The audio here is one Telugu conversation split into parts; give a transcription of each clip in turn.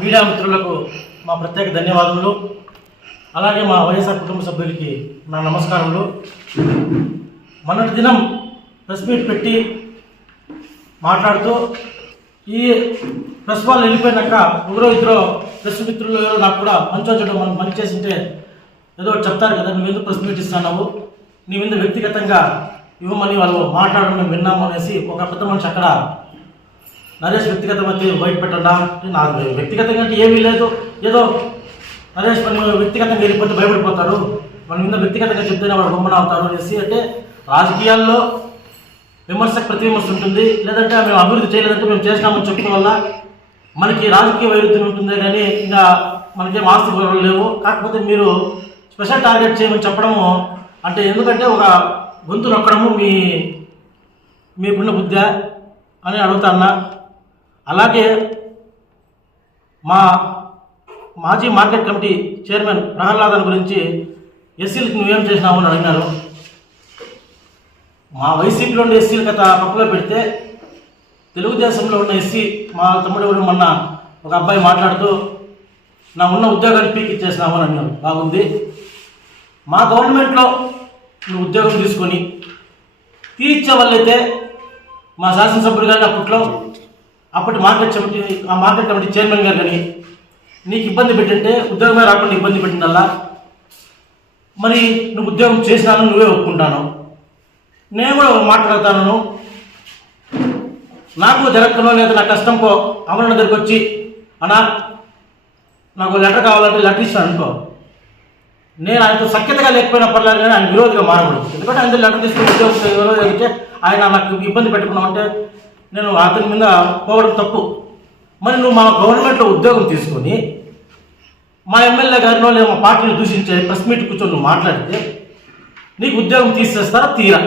మీడియా మిత్రులకు మా ప్రత్యేక ధన్యవాదములు. అలాగే మా వైఎస్ఆర్ కుటుంబ సభ్యులకి నా నమస్కారములు. మొన్నటి దినం ప్రెస్ మీట్ పెట్టి మాట్లాడుతూ ఈ ప్రెస్ వాళ్ళు వెళ్ళిపోయినాక ఒకరో ఇద్దరు ప్రెస్ మిత్రులు నాకు కూడా మంచోచడం మనం పని చేసింటే ఏదో చెప్తారు కదా, నువ్వెందుకు ప్రెస్ మీట్ ఇస్తున్నావు, నీ మీద వ్యక్తిగతంగా ఇవ్వమని వాళ్ళు మాట్లాడడం మేము విన్నాము అనేసి ఒక పెద్ద మనిషి అక్కడ నరేష్ వ్యక్తిగతంగా బయట పెట్టండా, నాకు వ్యక్తిగతంగా అంటే ఏమీ లేదు, ఏదో నరేష్ పని వ్యక్తిగతంగా వెళ్ళిపోతే భయపడిపోతారు, మన మీద వ్యక్తిగతంగా చెప్తేనే వాడు గొమ్మన అవుతారు అనేసి. అంటే రాజకీయాల్లో విమర్శకు ప్రతి విమర్శ ఉంటుంది, లేదంటే మేము అభివృద్ధి చేయలేదంటే మేము చేసినామని చెప్పడం వల్ల మనకి రాజకీయ వైరుధ్యం ఉంటుందే కానీ ఇంకా మనకేం ఆస్తి గొడవలు లేవు. కాకపోతే మీరు స్పెషల్ టార్గెట్ చేయమని చెప్పడము అంటే ఎందుకంటే ఒక గొంతు నొక్కడము మీకున్న బుద్ధి అని అడుగుతాన్నా. అలాగే మా మాజీ మార్కెట్ కమిటీ చైర్మన్ ప్రహ్లాదన్ గురించి ఎస్సీలకు నువ్వేం చేసినావు అని అడిగినారు. మా వైసీపీలో ఉండే ఎస్సీలు కథ పక్కలో పెడితే తెలుగుదేశంలో ఉన్న ఎస్సీ మా తమ్ముడు ఎవరు మొన్న ఒక అబ్బాయి మాట్లాడుతూ నా ఉన్న ఉద్యోగాన్ని పీక్ ఇచ్చేసినావు అని అన్నారు. బాగుంది, మా గవర్నమెంట్లో నువ్వు ఉద్యోగం తీసుకొని తీర్చే వాళ్ళైతే మా శాసనసభ్యుడు కానీ అప్పటి మార్కెట్ కమిటీ చైర్మన్ గారు కానీ నీకు ఇబ్బంది పెట్టింటే ఉద్యోగమే రాకుండా ఇబ్బంది పెట్టిందల్లా, మరి నువ్వు ఉద్యోగం చేసినాను నువ్వే ఒప్పుకుంటాను, నేను కూడా మాట్లాడతాను, నాకు జరగకనో లేదా నా కష్టంకో అమరణ దగ్గరికి వచ్చి అన్నా నాకు లెటర్ కావాలంటే లెటర్ ఇస్తాను అనుకో, నేను ఆయనతో సఖ్యతగా లేకపోయినా పర్లేదు కానీ ఆయన విరోధిగా మారకూడదు. ఎందుకంటే ఆయన లెటర్ తీసుకుని ఉద్యోగం విరోధి అయితే ఆయన నాకు ఇబ్బంది పెట్టుకున్నామంటే నేను అతని మీద పోవడం తప్పు. మరి నువ్వు మా గవర్నమెంట్లో ఉద్యోగం తీసుకొని మా ఎమ్మెల్యే గారినో లేదా మా పార్టీని దూషించే ప్రెస్ మీట్ కూర్చొని నువ్వు మాట్లాడితే నీకు ఉద్యోగం తీసేస్తారా? తీరా.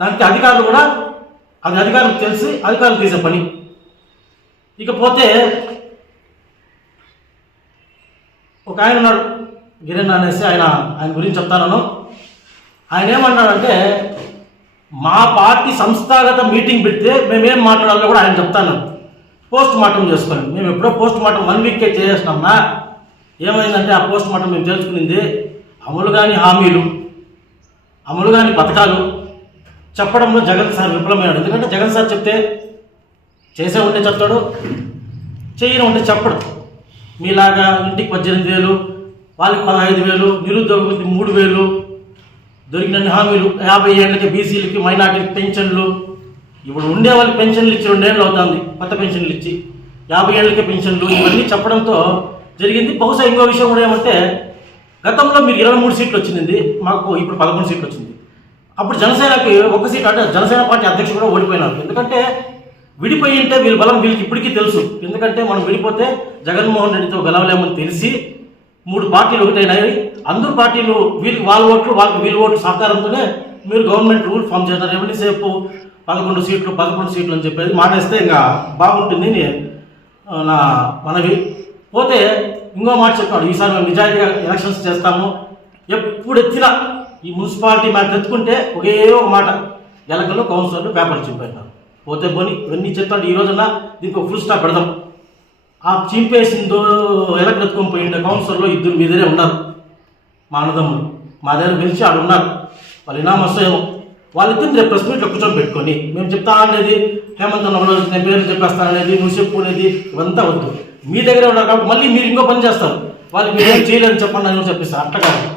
దానికి అధికారులు కూడా అది అధికారులకు తెలిసి అధికారులు తీసే పని. ఇకపోతే ఒక ఆయన ఉన్నాడు గిరణ్ అనేసి, ఆయన గురించి చెప్తాను. ఆయన ఏమన్నాడంటే మా పార్టీ సంస్థాగత మీటింగ్ పెడితే మేమేం మాట్లాడాలో కూడా ఆయన చెప్తాను. పోస్ట్ మార్టం చేసుకొని మేము ఎప్పుడో పోస్ట్ మార్టం 1 వీక్కే చేసేసినామన్నా. ఏమైందంటే ఆ పోస్ట్ మార్టం మేము తెలుసుకునింది అమలు కాని హామీలు, అమలు కాని పథకాలు చెప్పడంలో జగన్ సార్ విఫలమయ్యాడు. ఎందుకంటే జగన్ సార్ చెప్తే చేసే ఉంటే చెప్తాడు, చేయడం ఉంటే చెప్పడు. మీలాగా ఇంటికి 18,000, వాళ్ళకి 15,000, నిరుద్యోగులకి 3,000, దొరికినన్ని హామీలు, 50 ఏళ్ళకి బీసీలకి మైనార్టీలకి పెన్షన్లు. ఇప్పుడు ఉండే వాళ్ళకి పెన్షన్లు ఇచ్చి 2 ఏళ్ళు అవుతుంది, కొత్త పెన్షన్లు ఇచ్చి 50 ఏళ్ళకి పెన్షన్లు, ఇవన్నీ చెప్పడంతో జరిగింది. బహుశా ఇంకో విషయం కూడా ఏమంటే గతంలో మీరు 23 సీట్లు వచ్చింది, మాకు ఇప్పుడు 11 సీట్లు వచ్చింది. అప్పుడు జనసేనకి 1 సీట్, అంటే జనసేన పార్టీ అధ్యక్షుడు కూడా ఓడిపోయినారు. ఎందుకంటే విడిపోయి ఉంటే వీళ్ళ బలం వీళ్ళకి ఇప్పటికీ తెలుసు. ఎందుకంటే మనం విడిపోతే జగన్మోహన్ రెడ్డితో గెలవలేమని తెలిసి 3 పార్టీలు ఒకటైనాయి. అందరూ పార్టీలు వీళ్ళకి వాళ్ళ ఓట్లు వాళ్ళకి వీళ్ళ ఓట్లు సహకారంతోనే మీరు గవర్నమెంట్ రూల్ ఫామ్ చేస్తారు. ఎంతసేపు 11 సీట్లు అని చెప్పేది మాటేస్తే ఇంకా బాగుంటుంది నా మనవి. పోతే ఇంకో మాట చెప్పాడు, ఈసారి మేము నిజాయితీగా ఎలక్షన్స్ చేస్తాము, ఎప్పుడు ఎత్తినా ఈ మున్సిపాలిటీ మ్యాటర్ ఎత్తుకుంటే ఒకే ఒక మాట, ఎలకల్లో కౌన్సిలర్లు పేపర్లు చింపేస్తారు. పోతే పోని ఇవన్నీ చెప్తాడు. ఈ రోజున దీనికి ఒక ఫుల్ స్టాప్ పెడదాం. ఆ చింపేసిందో ఎలకలు ఎత్తుకొని పోయిండే కౌన్సిలర్లో 2 మీ దగ్గరే ఉన్నారు, మా అన్నదమ్ములు మా దగ్గర పిలిచి ఆడు ఉన్నారు. వాళ్ళు ఇనామం వస్తాయేమో, వాళ్ళిద్దరు రేపు ప్రెస్ మీట్లో కూర్చొని పెట్టుకొని మేము చెప్తా అనేది హేమంత్ అన్న నేను పేర్లు చెప్పేస్తాననేది, నువ్వు చెప్పు అనేది ఇవంతా వద్దు. మీ దగ్గరే ఉన్నారు కాబట్టి మళ్ళీ మీరు ఇంకో పని చేస్తారు, వాళ్ళకి మీరేం చేయలేదని చెప్పండి అని చెప్పిస్తారు. అట్లా కాదు,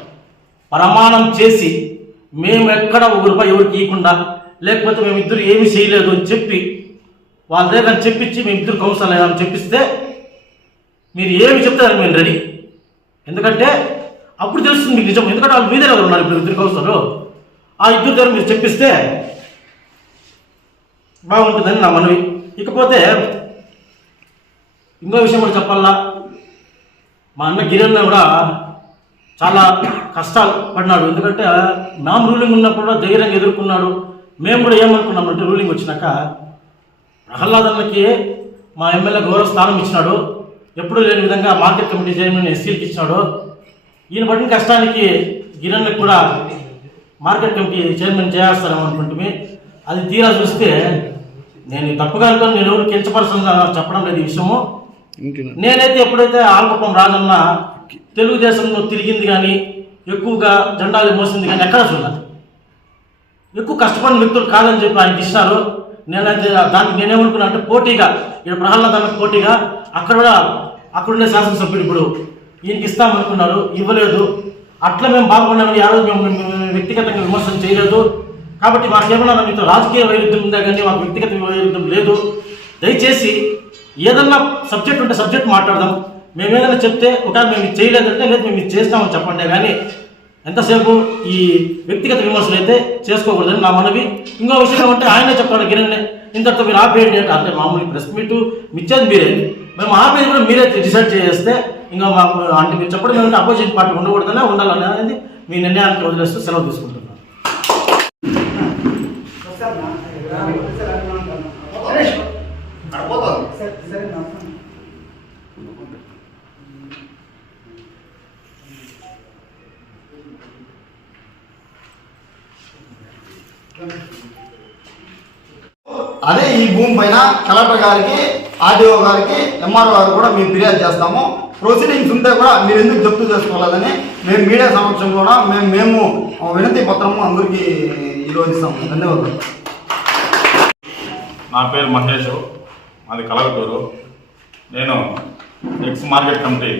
ప్రమాణం చేసి మేము ఎక్కడ ₹1 ఎవరికి ఇవ్వకుండా, లేకపోతే మేమిద్దరు ఏమీ చేయలేదు అని చెప్పి వాళ్ళ దగ్గర చెప్పించి మేమిద్దరు కౌన్సిల్ అయ్యామని చెప్పిస్తే మీరు ఏమి చెప్తారు మేము రెడీ. ఎందుకంటే అప్పుడు తెలుస్తుంది మీకు నిజం. ఎందుకంటే వాళ్ళు మీ దగ్గర ఉన్నారు ఇప్పుడు 2 కౌన్సిలర్లు, ఆ 2 దగ్గర మీరు చెప్పిస్తే బాగుంటుందని నా మనవి. ఇకపోతే ఇంకో విషయం కూడా చెప్పాలా, మా అన్న గిరణ్ కూడా చాలా కష్టాలు పడినాడు. ఎందుకంటే మేము రూలింగ్ ఉన్నప్పుడు కూడా ధైర్యంగా ఎదుర్కొన్నాడు. మేము కూడా ఏమనుకున్నామంటే రూలింగ్ వచ్చినాక ప్రహ్లాదన్నకి మా ఎమ్మెల్యే గౌరవ స్థానం ఇచ్చినాడు, ఎప్పుడూ లేని విధంగా మార్కెట్ కమిటీ చైర్మన్ ఎస్సీలకి ఇచ్చినాడు. ఈయన పడిన కష్టానికి గిరణ్కి కూడా మార్కెట్ కమిటీ చైర్మన్ చేస్తారేమో అనుకుంటుంది. అది తీరా చూస్తే నేను తప్పుగా అనుకుని నేను ఎవరు కించపరచని చెప్పడం లేదు ఈ విషయము. నేనైతే ఎప్పుడైతే ఆల్కుప్పం రాజన్న తెలుగుదేశంలో తిరిగింది కానీ ఎక్కువగా జెండాలు మోసింది కానీ ఎక్కడా చూడాలి. ఎక్కువ కష్టపడిన వ్యక్తులు కాదని చెప్పి ఆయనకి ఇస్తారు. నేనైతే దానికి నేనేమనుకున్నా అంటే పోటీగా ఇక్కడ ప్రహ్లాద్ అన్న పోటీగా అక్కడుండే శాసనసభ్యుడు ఇప్పుడు ఈయనకి ఇస్తామనుకున్నారు, ఇవ్వలేదు. అట్లా మేము బాగుపడినామని ఆ రోజు మేము వ్యక్తిగతంగా విమర్శన చేయలేదు. కాబట్టి మాకేమన్నా మీతో రాజకీయ వైరుధ్యం ఉందా కానీ మాకు వ్యక్తిగత వైరుధ్యం లేదు. దయచేసి ఏదన్నా సబ్జెక్ట్ ఉంటే సబ్జెక్ట్ మాట్లాడదాం. మేము ఏదైనా చెప్తే ఒకవేళ మేము ఇది చేయలేదంటే లేదు మేము ఇది చేస్తామని చెప్పండి, కానీ ఎంతసేపు ఈ వ్యక్తిగత విమర్శలు అయితే చేసుకోకూడదని నా మనవి. ఇంకో విషయం ఏమంటే ఆయనే చెప్తాడు గిరణ్ ఇంతటితో మీరు ఆపేయండి అంటే మామూలు ప్రెస్ మీట్ ఇచ్చేది మీరే, మేము ఆపేది కూడా మీరే డిసైడ్ చేస్తే ఇంకా మాకు అంటే మీరు చెప్పడం ఏమంటే అపోజిషన్ పార్టీ ఉండకూడదనే ఉండాలని అనేది మీ నిర్ణయానికి వదిలేస్తూ సెలవు తీసుకుంటున్నాను. అదే ఈ భూమి పైన కలెక్టర్ గారికి, ఆర్డీఓ గారికి, ఎంఆర్ఓ గారు కూడా మేము ఫిర్యాదు చేస్తాము. ప్రొసీడింగ్స్ ఉంటే కూడా మీరు ఎందుకు జప్తు చేసుకోవాలని మేము మీడియా సమక్షంలో మేము వినతి పత్రము అందరికీ ఈరోజు ఇస్తాము. ధన్యవాదాలు. నా పేరు మహేష్, మాది కలగటూరు. నేను ex market committee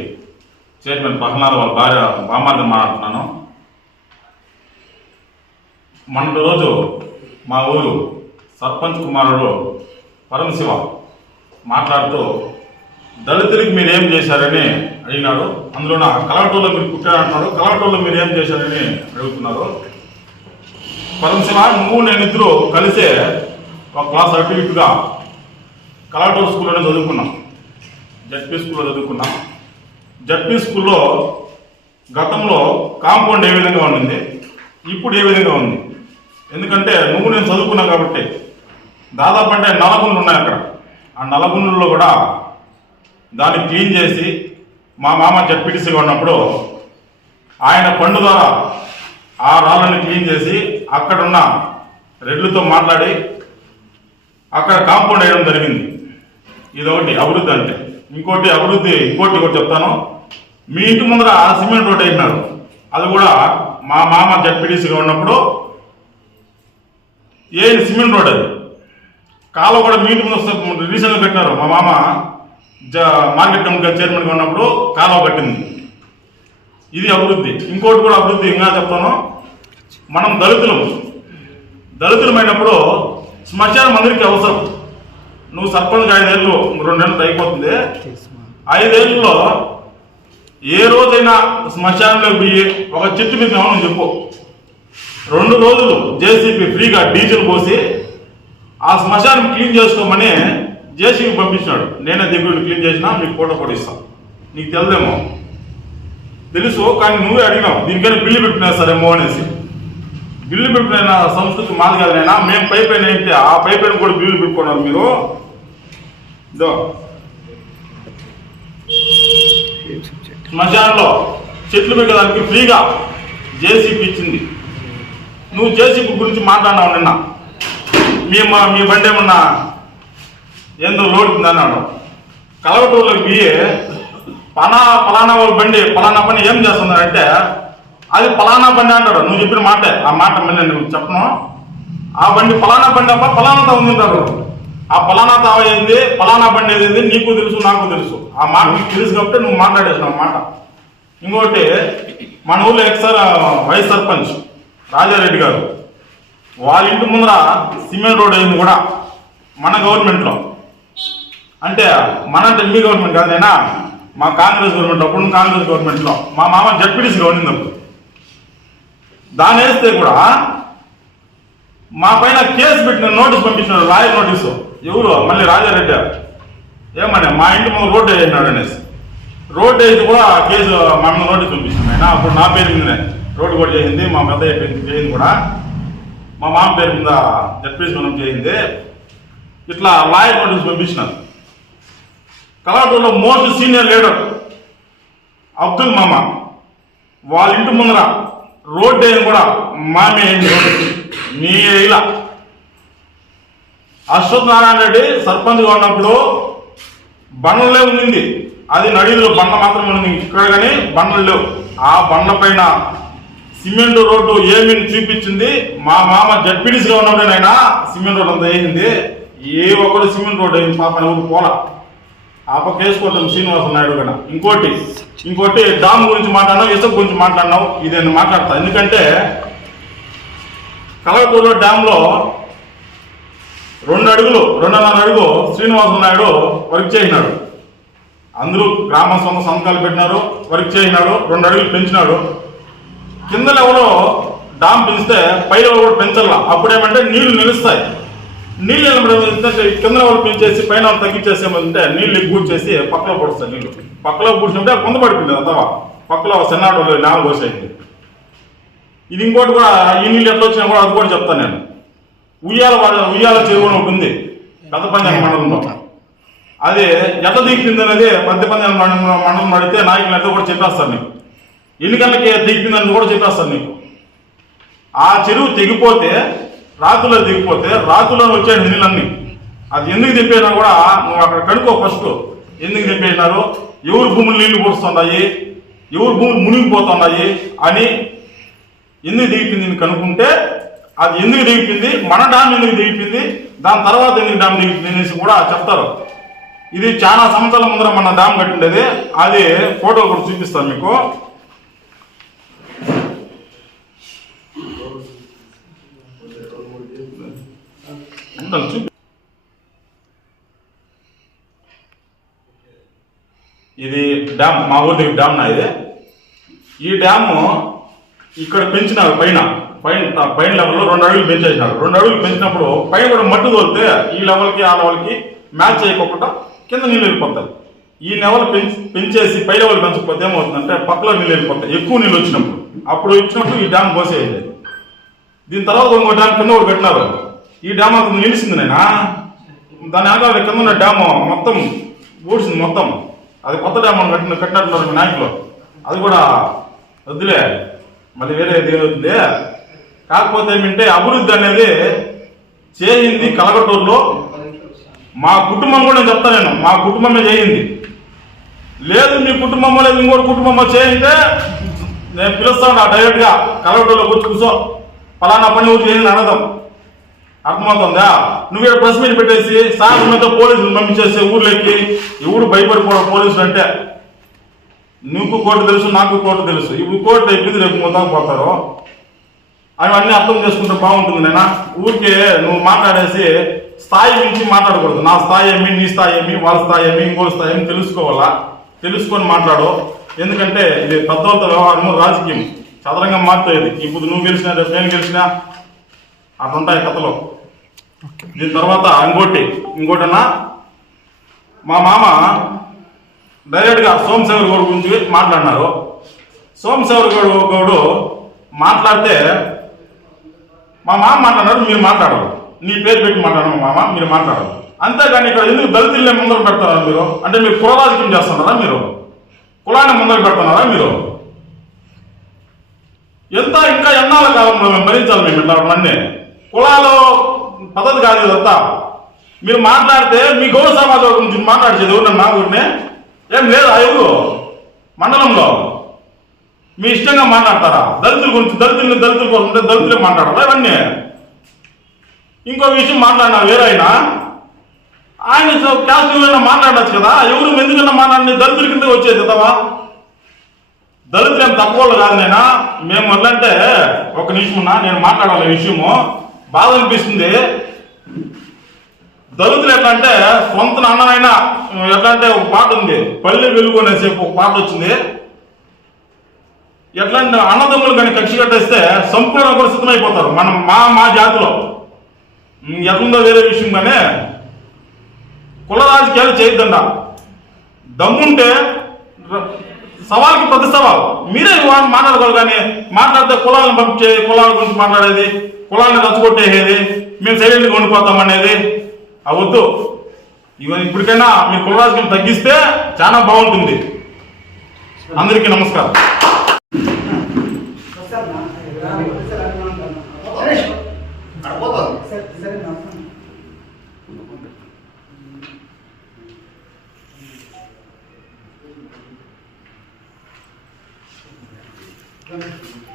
chairman Prahlad వాళ్ళ భార్య బామార్ది మాట్లాడుతున్నాను. మొన్నటి రోజు మా ఊరు సర్పంచ్ కుమారుడు పరమశివ మాట్లాడుతూ దళితులకి మీరు ఏం చేశారని అడిగినాడు. అందులో నా కలగటూరులో మీరు పుట్టారంటున్నాడు, కలగటూరులో మీరు ఏం చేశారని అడుగుతున్నారు. పరమశివ నువ్వు నేను ఇద్దరు కలిసే ఒక క్లాస్ అటు ఇటుగా కలగటూరు స్కూల్లోనే చదువుకున్నాం. జడ్పీ స్కూల్లో చదువుకున్నాం. జడ్పీ స్కూల్లో గతంలో కాంపౌండ్ ఏ విధంగా ఉండింది, ఇప్పుడు ఏ విధంగా ఉంది? ఎందుకంటే నువ్వు నేను చదువుకున్నాం కాబట్టి దాదాపు అంటే నలగుండ్లు ఉన్నాయి అక్కడ. ఆ నలగుండ్లలో కూడా దాన్ని క్లీన్ చేసి మా మామ జడ్పీటీసీగా ఉన్నప్పుడు ఆయన ఫండ్ ద్వారా ఆ రాళ్ళని క్లీన్ చేసి అక్కడున్న రెడ్లతో మాట్లాడి అక్కడ కాంపౌండ్ వేయడం జరిగింది. ఇదొకటి అభివృద్ధి అంటే. ఇంకోటి ఒకటి చెప్తాను. మీ ఇంటి ముందర సిమెంట్ రోడ్ వేసినారు, అది కూడా మా మామ జడ్పీటీసీగా ఉన్నప్పుడు సిమెంట్ రోడ్. అది కాలువ కూడా మీ ఇంటి ముందు రీసెంట్గా పెట్టినారు. మా మామ మార్కెట్ కమిటీ చైర్మన్గా ఉన్నప్పుడు కాలువ కట్టింది. ఇది అభివృద్ధి. ఇంకోటి కూడా అభివృద్ధి ఇంకా చెప్తాను. మనం దళితులమైనప్పుడు శ్మశానం అందరికీ అవసరం. నువ్వు సర్పంచ్ 5 ఏళ్ళు 2 నెలలు అయిపోతుంది. 5 ఏళ్ళలో ఏ రోజైనా శ్మశానంలో పోయి ఒక చెట్టు మీద ఏమన్నా చెప్పు, 2 రోజులు జేసీబీ ఫ్రీగా డీజిల్ పోసి ఆ శ్మశానం క్లీన్ చేసుకోమని జేసీబీ పంపించినాడు. నేనే దగ్గర క్లీన్ చేసినా మీకు ఫోటో కూడా ఇస్తాను. నీకు తెలుదేమో, తెలుసు, కానీ నువ్వే అడిగినావు దీనికైనా బిల్లు పెట్టినేస్తారేమో అనేసి. బిల్లు పెట్టిన సంస్కృతి మాది కాదనైనా మేము పైపైన ఏంటి ఆ పైపైన కూడా బిల్లు పెట్టుకున్నారు మీరు. ఇదో శ్మశానంలో చెట్లు పెట్టడానికి ఫ్రీగా జేసీబీ ఇచ్చింది. నువ్వు జేసీబీ గురించి మాట్లాడినావు నిన్న. మీ బండి ఏమన్నా ఏందో లోడ్ ఉందన్నాడు. కలవటూరులోకి పోయి పలానా వాళ్ళ బండి పలానా పని ఏం చేస్తున్నారంటే అది పలానా బండి అంటాడు. నువ్వు చెప్పిన మాటే, ఆ మాట నేను చెప్పను. ఆ బండి పలానా బండి అబ్బా పలానాతో ఉందంటారు. ఆ పలానాతో అయింది, పలానా బండి ఏదైంది నీకు తెలుసు నాకు తెలుసు. ఆ మాట నీకు తెలుసు కాబట్టి నువ్వు మాట్లాడేసినావు మాట. ఇంకోటి మన ఊళ్ళో వైస్ సర్పంచ్ రాజారెడ్డి గారు వాళ్ళ ఇంటి ముందర సిమెంట్ రోడ్ అయింది కూడా మన గవర్నమెంట్లో. అంటే మన మీ గవర్నమెంట్ కాదైనా మా కాంగ్రెస్ గవర్నమెంట్, అప్పుడు కాంగ్రెస్ గవర్నమెంట్లో మా మామ జడ్పీటీసీగా ఉండింది అప్పుడు. దాన్ని వేస్తే కూడా మా పైన కేసు పెట్టిన నోటీస్ పంపించినాడు, లాయర్ నోటీసు. ఎవరు మళ్ళీ రాజారెడ్డి ఏమన్నా మా ఇంటి ముందు రోడ్డు వేసినాడు అనేసి. రోడ్డు వేసి కూడా కేసు మా మీద నోటీస్ పంపించింది. ఆయన అప్పుడు నా పేరు మీదనే రోడ్డు కూడా చేసింది, మా పెద్ద చేయింది కూడా, మా మామ పేరు మీద జడ్పీసీ మనం చేయింది. ఇట్లా లాయర్ నోటీస్ పంపించినారు. కలవటూరులో మోస్ట్ సీనియర్ లీడర్ అబ్దుల్ మామ వాళ్ళ ఇంటి ముందర రోడ్డు అయిన కూడా మామే అయింది మీ ఇలా అశ్వత్ నారాయణ రెడ్డి సర్పంచ్గా ఉన్నప్పుడు బండలే ఉండింది, అది నడిలో బండ మాత్రమే ఉంది, ఇక్కడ కానీ బండలు లేవు. ఆ బండ పైన సిమెంట్ రోడ్డు ఏమి చూపించింది మా మామ జడ్పీడీసీగా ఉన్నప్పుడేనైనా సిమెంట్ రోడ్డు అంతా వేసింది. ఏ ఒక్కడు సిమెంట్ రోడ్డు అయింది పాప ఎవరు పోలా. ఆ పక్క వేసుకోవటం శ్రీనివాస నాయుడు కన్నా. ఇంకోటి డామ్ గురించి మాట్లాడినావు, ఇసుక గురించి మాట్లాడినావు. ఇది నేను మాట్లాడతా, ఎందుకంటే కలవటూరులో డ్యాంలో 2.5 అడుగు శ్రీనివాస నాయుడు వర్క్ చేసినాడు. అందరూ గ్రామ సొంత సంతకాలు పెట్టినారు, వర్క్ చేసినాడు, 2 అడుగులు పెంచినాడు. కింద లెవెల్లో డామ్ పెంచితే పై లెవెల్ కూడా పెంచాల. అప్పుడేమంటే నీళ్లు నిలుస్తాయి. నీళ్ళు కింద లెవెల్ పెంచేసి పైన తగ్గించేసేమంటే నీళ్ళు పూడ్చేసి పక్కలో పొడుస్తాయి. నీళ్ళు పక్కలో పూడ్చినప్పుడు కొంత పడిపోయింది అంతవా పక్కలో సెన్నాడు నామ పోసేయండి. ఇది ఇంకోటి కూడా, ఈ నీళ్ళు ఎట్లా వచ్చినా కూడా అది కూడా చెప్తాను నేను. ఉయ్యాల చెరువు ఒకటి ఉంది పెద్ద పంచాయతీ మండలంలో. అది ఎట్లా దిగిపోయింది అనేది పెద్ద పంచాయతీ మండలం అడిగితే నాయకులు ఎంత కూడా చెప్పేస్తారు నీకు. ఎన్ని గంటలకి దిగిపోయిందని కూడా చెప్పేస్తారు నీకు. ఆ చెరువు తెగిపోతే రాత్రిలో దిగిపోతే రాత్రిలో వచ్చే నీళ్ళన్నీ అది ఎందుకు దింపేసినా కూడా నువ్వు అక్కడ కనుక్కో ఫస్ట్. ఎందుకు దింపేసినారు, ఎవరు భూములు నీళ్లు పోస్తున్నాయి, ఎవరు భూములు మునిగిపోతున్నాయి అని ఎందుకు దిగిపోయింది కనుక్కుంటే అది ఎందుకు దిగిపోయింది, మన డ్యామ్ ఎందుకు దిగిపోయింది, దాని తర్వాత ఎందుకు డ్యామ్ దిగిపోయింది అనేసి కూడా చెప్తారు. ఇది చాలా సంవత్సరాల ముందర మన డ్యామ్ కట్టిండేది. అది ఫోటో కూడా చూపిస్తాను మీకు. ఇది డ్యామ్, మా ఊరి డ్యామ్ నా ఇది. ఈ డ్యాము ఇక్కడ పెంచినారు పైన లెవెల్లో 2 అడుగులు పెంచేసినారు. 2 అడుగులు పెంచినప్పుడు పైన కూడా మట్టి తోలితే ఈ లెవెల్కి ఆ లెవెల్కి మ్యాచ్ చేయకుండా కింద నీళ్ళు వెళ్ళిపోతాయి. ఈ లెవెల్ పెంచేసి పై లెవెల్ పెంచకపోతే ఏమవుతుందంటే పక్కలో నీళ్ళు వెళ్ళిపోతాయి. ఎక్కువ నీళ్ళు వచ్చినప్పుడు ఈ డ్యామ్ పోసేది. దీని తర్వాత ఇంకో డ్యామ్ కింద కూడా కట్టినారు. ఈ డ్యామ్ అంత నిలిచింది నేనా, దాని ఆధార కింద ఉన్న డ్యాము మొత్తం ఊడ్చింది మొత్తం. అది కొత్త డ్యామ్ కట్టినట్టున్నారు మీ నాయకులు. అది కూడా వద్దులే, మళ్ళీ వేరే ఏమవుతుంది. కాకపోతే ఏమంటే అభివృద్ధి అనేది చేయింది కలగటూరులో మా కుటుంబం కూడా నేను చెప్తాను. నేను మా కుటుంబమే చేయింది. లేదు మీ కుటుంబం లేదు ఇంకోటి కుటుంబం చేయితే నేను పిలుస్తాను డైరెక్ట్గా కలగటూరులో కూర్చో ఫలానా పని ఊరు చేయింది అనదాం. అర్థమవుతుందా? నువ్వు ఇక్కడ ప్రెస్ మీట్ పెట్టేసి సాయంత్రంతో పోలీసులు పంపించేసి ఊర్లోకి ఎవరు భయపడిపోవడం పోలీసులు అంటే. నీకు కోర్టు తెలుసు, నాకు కోర్టు తెలుసు. ఇప్పుడు కోర్టు అయిపోయింది, రేపు మొత్తం పోతారు. అవన్నీ అర్థం చేసుకుంటే బాగుంటుంది. నేనా ఊరికే నువ్వు మాట్లాడేసి స్థాయి నుంచి మాట్లాడకూడదు. నా స్థాయి ఏమి, నీ స్థాయి ఏమి, వాళ్ళ స్థాయి ఏమి, ఇంకో స్థాయి ఏమి తెలుసుకోవాలా. తెలుసుకొని మాట్లాడు. ఎందుకంటే ఇది పెద్దవాళ్ళతో వ్యవహారము, రాజకీయం చదరంగా మారుతుంది. ఇప్పుడు నువ్వు గెలిచినా రేపు నేను గెలిచినా అట్లుంటాయి కథలు. దీని తర్వాత ఇంకోటన్నా మా మామ డైరెక్ట్గా సోమశేఖర్ గౌడ్ గురించి మాట్లాడినారు. సోమశేఖర్ గౌడు మాట్లాడితే మా మామ మాట్లాడారు, మీరు మాట్లాడరు. నీ పేరు పెట్టి మాట్లాడరు మా మామ, మీరు మాట్లాడరు. అంతేగాని ఇక్కడ ఎందుకు దళితులనే ముందర పెడతారా మీరు? అంటే మీరు కుల రాజకీయం చేస్తున్నారా? మీరు కులాన్ని ముందర పెడుతున్నారా? మీరు ఎంత ఇంకా ఎన్నాళ్ళ కాలంలో మేము భరించాలి? మేము ఇట్లా అన్నీ కులాలు పద్ధతి కాదు ఇదంతా. మీరు మాట్లాడితే మీ గౌడ సమాజం గురించి మాట్లాడేది ఎవరన్నా ఊరినే ఏం లేదు. ఎవరు మండలంలో మీ ఇష్టంగా మాట్లాడతారా? దళితుల గురించి దళితుల కోసం ఉంటే దళితులే మాట్లాడారా? ఇవన్నీ ఇంకో విషయం మాట్లాడినా వేరే ఆయన క్యాస్ట్ ఎవరైనా మాట్లాడచ్చు కదా. ఎవరు ఎందుకన్నా మాట్లాడి దళితుల కింద వచ్చేది కదవా. దళితులు ఏం తక్కువ కాదు. నేనా మేము వల్లంటే ఒక నిమిషం ఉన్నా, నేను మాట్లాడాలి విషయము. బాధ అనిపిస్తుంది. దళితులు ఎట్లా అంటే సొంత అన్నమైనా ఎట్లా అంటే ఒక పాట ఉంది, పల్లె వెలుగు అనేసి ఒక పాట వచ్చింది. ఎట్లా అంటే అన్నదమ్ములు కానీ కక్షి కట్టేస్తే సంపూర్ణ కూడా సిద్ధమైపోతారు. మనం మా జాతిలో ఎట్లుందో వేరే విషయం. కానీ కుల రాజకీయాలు చేయొద్దంట. దమ్ముంటే సవాల్కి ప్రతి సవాల్ మీరే మాట్లాడుకోవాలి. కానీ మాట్లాడితే కులాలను పంపించే, కులాల గురించి మాట్లాడేది, కులాన్ని రచ్చగొట్టేది, మేము సైలెంట్గా ఉండిపోతాం అనేది అవద్దు. ఇవన్నీ ఇప్పటికైనా మీ కుల రాజకీయం తగ్గిస్తే చాలా బాగుంటుంది. అందరికీ నమస్కారం. Thank you.